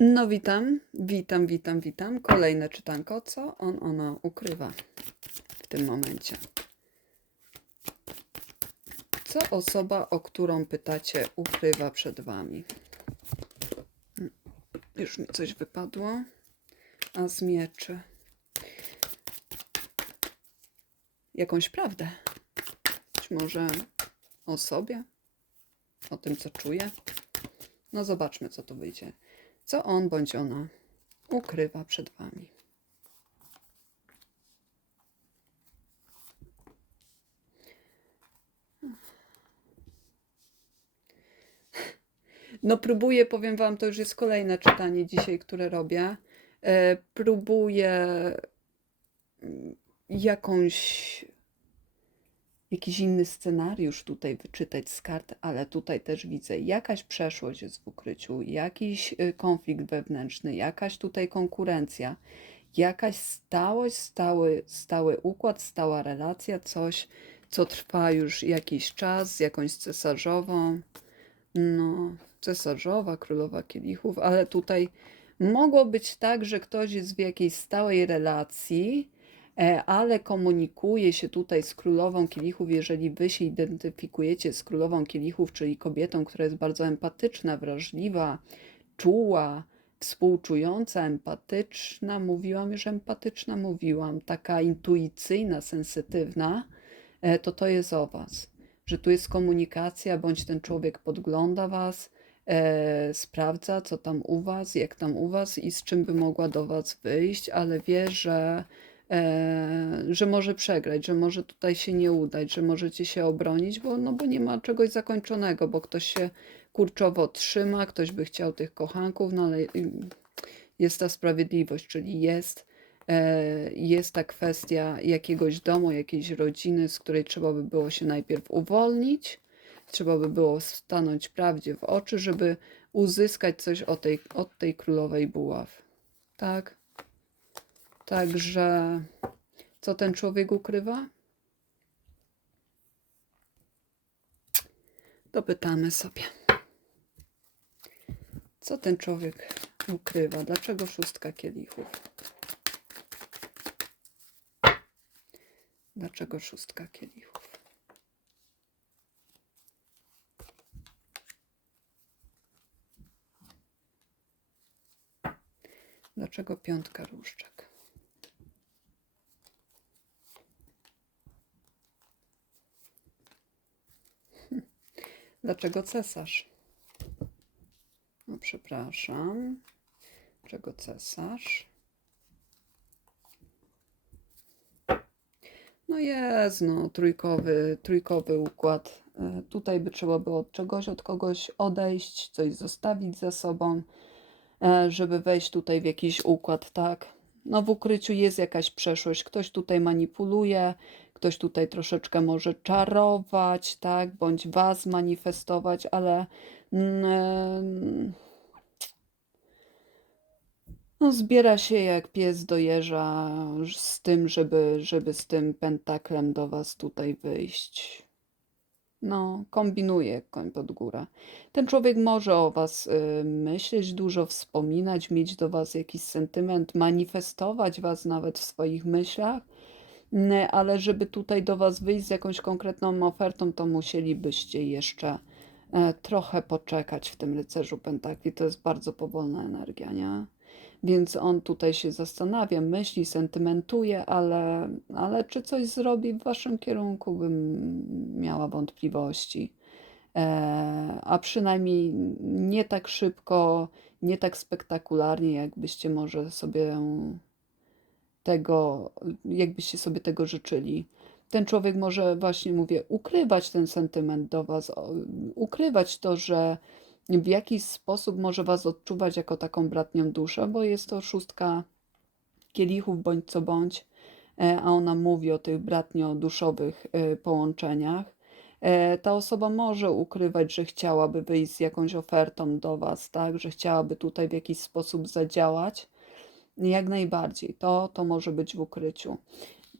No witam, witam, witam, witam. Kolejne czytanko. Co on, ona ukrywa w tym momencie? Co osoba, o którą pytacie, ukrywa przed wami? Hmm, Już mi coś wypadło. A z mieczy. Jakąś prawdę. Być może o sobie, o tym, co czuje. No zobaczmy, co tu wyjdzie. Co on bądź ona ukrywa przed wami. No próbuję, powiem wam, to już jest kolejne czytanie dzisiaj, które robię. E, próbuję mm, jakąś jakiś inny scenariusz tutaj wyczytać z kart, ale tutaj też widzę jakaś przeszłość jest w ukryciu, jakiś y, konflikt wewnętrzny, jakaś tutaj konkurencja, jakaś stałość, stały, stały układ, stała relacja, coś, co trwa już jakiś czas z jakąś cesarzową. No, cesarzowa, królowa kielichów, ale tutaj mogło być tak, że ktoś jest w jakiejś stałej relacji, ale komunikuje się tutaj z królową kielichów, jeżeli wy się identyfikujecie z królową kielichów, czyli kobietą, która jest bardzo empatyczna, wrażliwa, czuła, współczująca, empatyczna, mówiłam już empatyczna, mówiłam, taka intuicyjna, sensytywna, e, to to jest o was. Że tu jest komunikacja, bądź ten człowiek podgląda was, e, sprawdza, co tam u was, jak tam u was i z czym by mogła do was wyjść, ale wie, że, e, że może przegrać, że może tutaj się nie udać, że możecie się obronić, bo, no, bo nie ma czegoś zakończonego, bo ktoś się kurczowo trzyma, ktoś by chciał tych kochanków, no ale y, jest ta sprawiedliwość, czyli jest e, jest ta kwestia jakiegoś domu, jakiejś rodziny, z której trzeba by było się najpierw uwolnić, trzeba by było stanąć prawdzie w oczy, żeby uzyskać coś od tej, od tej królowej buław. Tak? Także co ten człowiek ukrywa? Dopytamy sobie. Co ten człowiek ukrywa? Dlaczego szóstka kielichów? Dlaczego szóstka kielichów? Dlaczego piątka różdżek? Dlaczego cesarz? No, przepraszam. Dlaczego cesarz? No jest, no, trójkowy, trójkowy układ. E, Tutaj by trzeba było od czegoś, od kogoś odejść, coś zostawić za sobą, e, żeby wejść tutaj w jakiś układ, tak? No w ukryciu jest jakaś przeszłość, ktoś tutaj manipuluje, ktoś tutaj troszeczkę może czarować, tak? Bądź was manifestować, ale mm, no, zbiera się jak pies do jeża z tym, żeby, żeby z tym pentaklem do was tutaj wyjść. No, kombinuje koń pod górę. Ten człowiek może o was y, myśleć dużo, wspominać, mieć do was jakiś sentyment, manifestować was nawet w swoich myślach, ale żeby tutaj do was wyjść z jakąś konkretną ofertą, to musielibyście jeszcze e, trochę poczekać w tym rycerzu pentakli. To jest bardzo powolna energia, nie? Więc on tutaj się zastanawia, myśli, sentymentuje, ale, ale czy coś zrobi w waszym kierunku, bym miała wątpliwości. E, a przynajmniej nie tak szybko, nie tak spektakularnie, jakbyście może sobie tego, jakbyście sobie tego życzyli. Ten człowiek może właśnie, mówię, ukrywać ten sentyment do was, ukrywać to, że w jakiś sposób może was odczuwać jako taką bratnią duszę, bo jest to szóstka kielichów bądź co bądź, e, a ona mówi o tych bratnio-duszowych e, połączeniach. E, Ta osoba może ukrywać, że chciałaby wyjść z jakąś ofertą do was, tak, że chciałaby tutaj w jakiś sposób zadziałać. Jak najbardziej, to, to może być w ukryciu.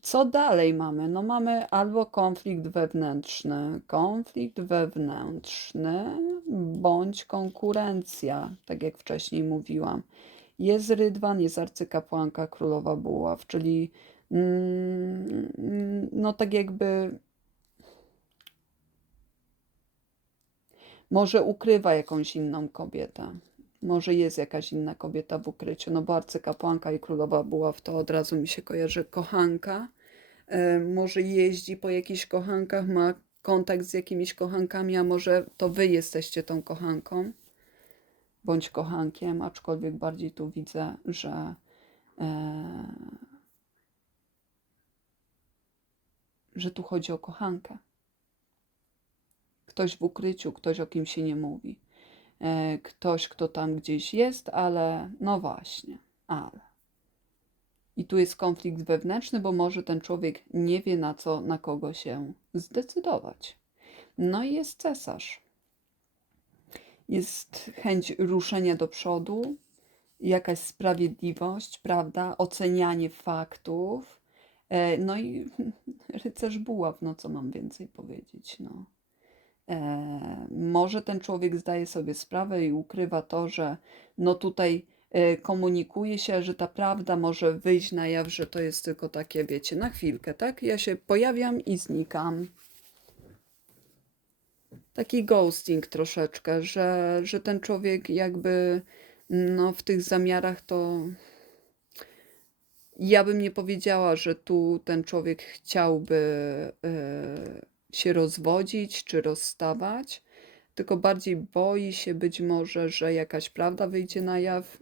Co dalej mamy? No mamy albo konflikt wewnętrzny, konflikt wewnętrzny, bądź konkurencja, tak jak wcześniej mówiłam. Jest rydwan, jest arcykapłanka królowa buław, czyli mm, no tak jakby może ukrywa jakąś inną kobietę. Może jest jakaś inna kobieta w ukryciu, no bo arcykapłanka i królowa buław to od razu mi się kojarzy kochanka. E, może jeździ po jakichś kochankach, ma kontakt z jakimiś kochankami, a może to wy jesteście tą kochanką bądź kochankiem, aczkolwiek bardziej tu widzę, że e, że tu chodzi o kochankę. Ktoś w ukryciu, ktoś o kim się nie mówi. E, ktoś, kto tam gdzieś jest, ale no właśnie, ale. I tu jest konflikt wewnętrzny, bo może ten człowiek nie wie na co, na kogo się zdecydować. No i jest cesarz. Jest chęć ruszenia do przodu, jakaś sprawiedliwość, prawda? Ocenianie faktów. E, No i rycerz buław, no co mam więcej powiedzieć, no. E, może ten człowiek zdaje sobie sprawę i ukrywa to, że no tutaj e, komunikuje się, że ta prawda może wyjść na jaw, że to jest tylko takie, wiecie, na chwilkę, tak? Ja się pojawiam i znikam. Taki ghosting troszeczkę, że, że ten człowiek jakby no, w tych zamiarach to ja bym nie powiedziała, że tu ten człowiek chciałby e, się rozwodzić czy rozstawać, tylko bardziej boi się być może, że jakaś prawda wyjdzie na jaw.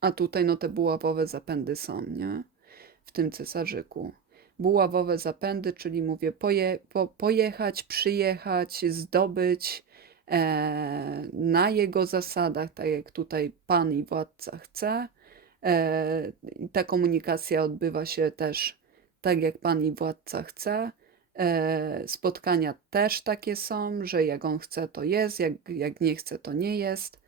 A tutaj no te buławowe zapędy są, nie? W tym cesarzyku. Buławowe zapędy, czyli mówię poje, po, pojechać, przyjechać, zdobyć e, na jego zasadach, tak jak tutaj pan i władca chce. E, ta komunikacja odbywa się też tak, jak pan i władca chce. E, spotkania też takie są, że jak on chce, to jest, jak, jak nie chce, to nie jest.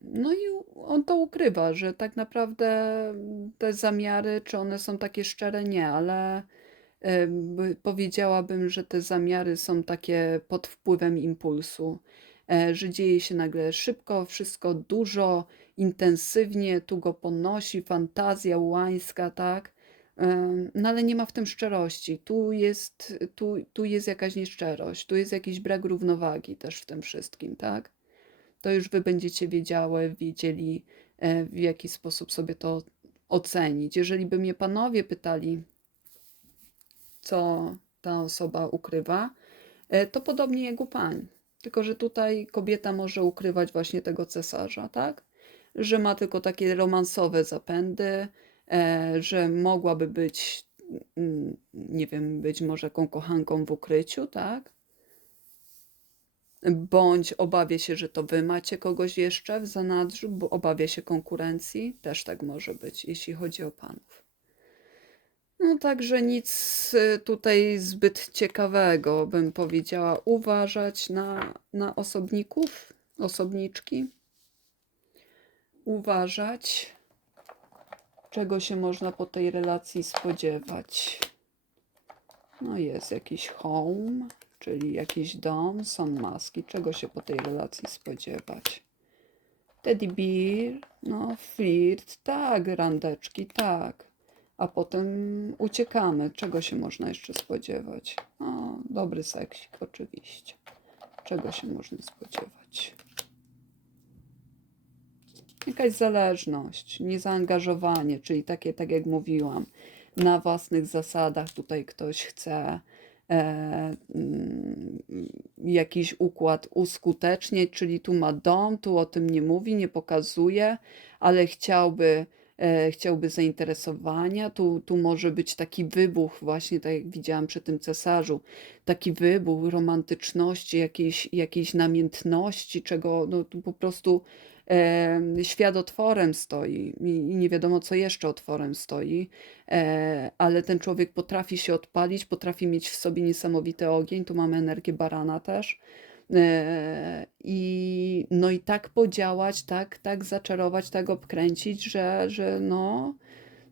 No i on to ukrywa, że tak naprawdę te zamiary, czy one są takie szczere, nie, ale powiedziałabym, że te zamiary są takie pod wpływem impulsu, e, że dzieje się nagle szybko, wszystko dużo, intensywnie, tu go ponosi, fantazja łańska, tak? No ale nie ma w tym szczerości. Tu jest, tu, tu jest jakaś nieszczerość, tu jest jakiś brak równowagi też w tym wszystkim, tak? To już wy będziecie wiedziały, wiedzieli, e, w jaki sposób sobie to ocenić. Jeżeli by mnie panowie pytali, co ta osoba ukrywa, e, to podobnie jak u pań. Tylko, że tutaj kobieta może ukrywać właśnie tego cesarza, tak? Że ma tylko takie romansowe zapędy, że mogłaby być, mm, nie wiem, być może jaką kochanką w ukryciu, tak? Bądź obawia się, że to wy macie kogoś jeszcze w zanadrzu, bo obawia się konkurencji. Też tak może być, jeśli chodzi o panów. No także nic y, tutaj zbyt ciekawego, bym powiedziała. Uważać na, na osobników, osobniczki. Uważać, czego się można po tej relacji spodziewać. No jest jakiś home, czyli jakiś dom, są maski, czego się po tej relacji spodziewać. Teddy bear, no flirt, tak, randeczki, tak. A potem uciekamy. Czego się można jeszcze spodziewać? O, dobry seksik, oczywiście. Czego się można spodziewać? Jakaś zależność, niezaangażowanie, czyli takie, tak jak mówiłam, na własnych zasadach tutaj ktoś chce e, mm, jakiś układ uskutecznić, czyli tu ma dom, tu o tym nie mówi, nie pokazuje, ale chciałby, e, chciałby zainteresowania. Tu, tu może być taki wybuch, właśnie tak jak widziałam przy tym cesarzu, taki wybuch romantyczności, jakiejś, jakiejś namiętności, czego no, tu po prostu świat otworem stoi i, nie wiadomo, co jeszcze otworem stoi, e, ale ten człowiek potrafi się odpalić, potrafi mieć w sobie niesamowity ogień. Tu mamy energię barana też. E, I no i tak podziałać, tak, tak zaczarować, tak obkręcić, że, że no,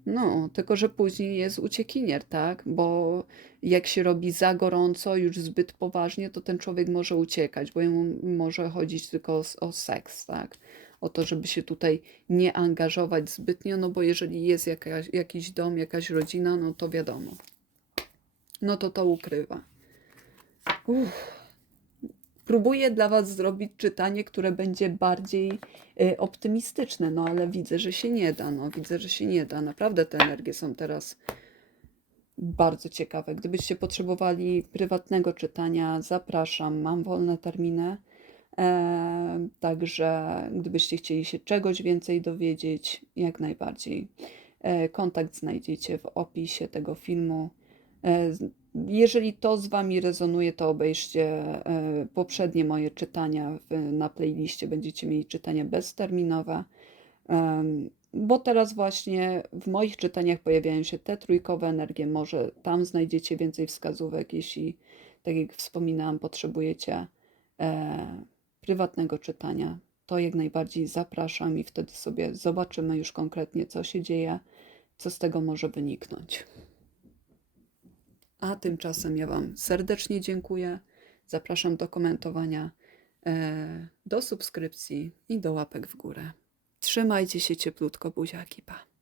no, tylko że później jest uciekinier, tak? Bo jak się robi za gorąco, już zbyt poważnie, to ten człowiek może uciekać, bo jemu może chodzić tylko o, o seks, tak? O to, żeby się tutaj nie angażować zbytnio, no bo jeżeli jest jakaś, jakiś dom, jakaś rodzina, no to wiadomo. No to to ukrywa. Uff. Próbuję dla Was zrobić czytanie, które będzie bardziej y, optymistyczne, no ale widzę, że się nie da. No, widzę, że się nie da. Naprawdę te energie są teraz bardzo ciekawe. Gdybyście potrzebowali prywatnego czytania, zapraszam. Mam wolne terminy. Także gdybyście chcieli się czegoś więcej dowiedzieć, jak najbardziej. E, kontakt znajdziecie w opisie tego filmu. E, jeżeli to z Wami rezonuje, to obejrzcie e, poprzednie moje czytania na playliście. Będziecie mieli czytania bezterminowe. Bo teraz właśnie w moich czytaniach pojawiają się te trójkowe energie. Może tam znajdziecie więcej wskazówek, jeśli, tak jak wspominałam, potrzebujecie prywatnego czytania. To jak najbardziej zapraszam i wtedy sobie zobaczymy już konkretnie, co się dzieje, co z tego może wyniknąć. A tymczasem ja Wam serdecznie dziękuję. Zapraszam do komentowania, e, do subskrypcji i do łapek w górę. Trzymajcie się cieplutko, buziaki, pa.